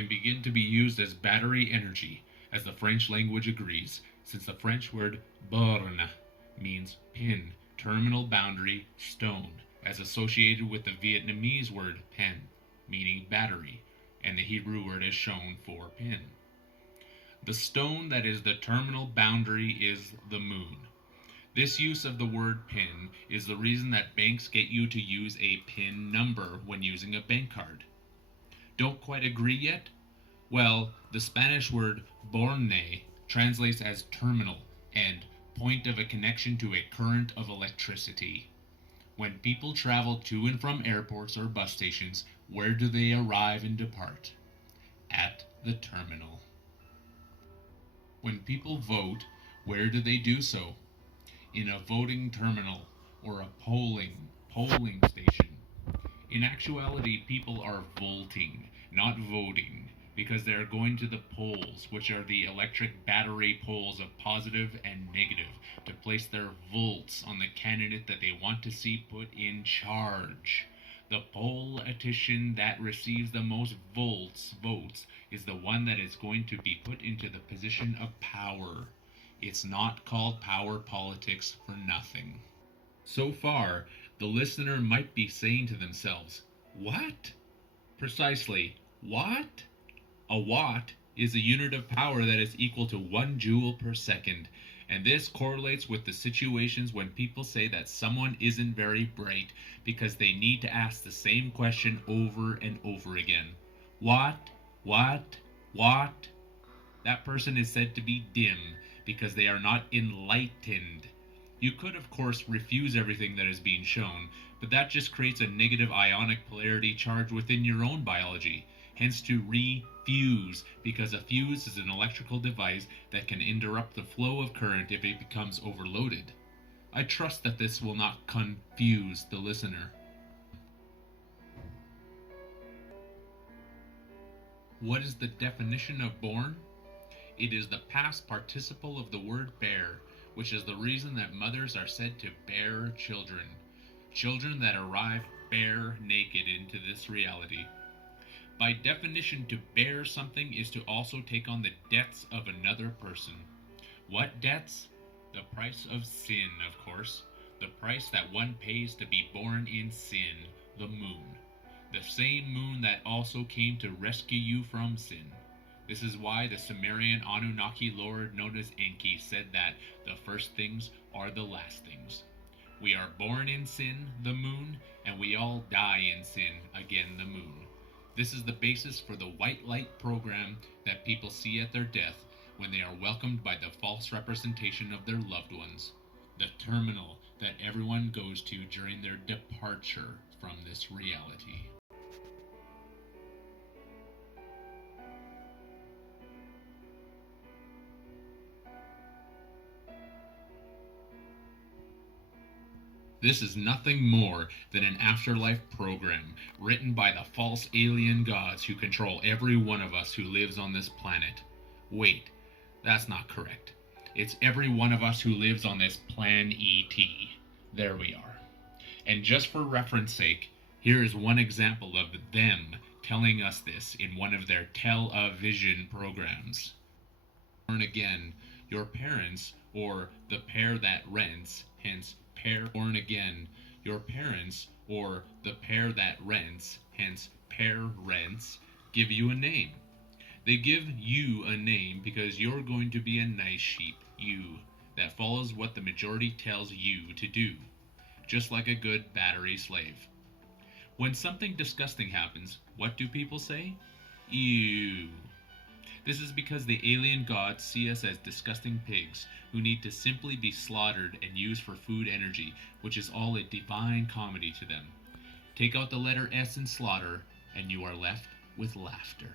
and begin to be used as battery energy, as the French language agrees, since the French word borne means pin, terminal boundary, stone, as associated with the Vietnamese word pen, meaning battery, and the Hebrew word is shown for pin. The stone that is the terminal boundary is the moon. This use of the word PIN is the reason that banks get you to use a PIN number when using a bank card. Don't quite agree yet? Well, the Spanish word borne translates as terminal and point of a connection to a current of electricity. When people travel to and from airports or bus stations, where do they arrive and depart? At the terminal. When people vote, where do they do so? In a voting terminal or a polling station. In actuality, people are voting, not voting, because they are going to the polls, which are the electric battery poles of positive and negative, to place their votes on the candidate that they want to see put in charge. The politician that receives the most votes is the one that is going to be put into the position of power. It's not called power politics for nothing. So far, the listener might be saying to themselves, "What?" Precisely, what? A watt is a unit of power that is equal to 1 joule per second, and this correlates with the situations when people say that someone isn't very bright because they need to ask the same question over and over again. What? What? What? That person is said to be dim because they are not enlightened. You could, of course, refuse everything that is being shown, but that just creates a negative ionic polarity charge within your own biology. Hence to refuse, because a fuse is an electrical device that can interrupt the flow of current if it becomes overloaded. I trust that this will not confuse the listener. What is the definition of born? It is the past participle of the word bear, which is the reason that mothers are said to bear children. Children that arrive bare naked into this reality. By definition, to bear something is to also take on the debts of another person. What debts? The price of sin, of course. The price that one pays to be born in sin, the moon. The same moon that also came to rescue you from sin. This is why the Sumerian Anunnaki lord known as Enki said that the first things are the last things. We are born in sin, the moon, and we all die in sin, again the moon. This is the basis for the white light program that people see at their death when they are welcomed by the false representation of their loved ones. The terminal that everyone goes to during their departure from this reality. This is nothing more than an afterlife program written by the false alien gods who control every one of us who lives on this planet. Wait, that's not correct. It's every one of us who lives on this plan ET. There we are. And just for reference sake, here is one example of them telling us this in one of their television programs. Born again, your parents, or the pair that rents, hence pair born again, your parents, or the pair that rents, hence pair rents, give you a name. They give you a name because you're going to be a nice sheep, you, that follows what the majority tells you to do, just like a good battery slave. When something disgusting happens, what do people say? Ew. This is because the alien gods see us as disgusting pigs who need to simply be slaughtered and used for food energy, which is all a divine comedy to them. Take out the letter S in slaughter, and you are left with laughter.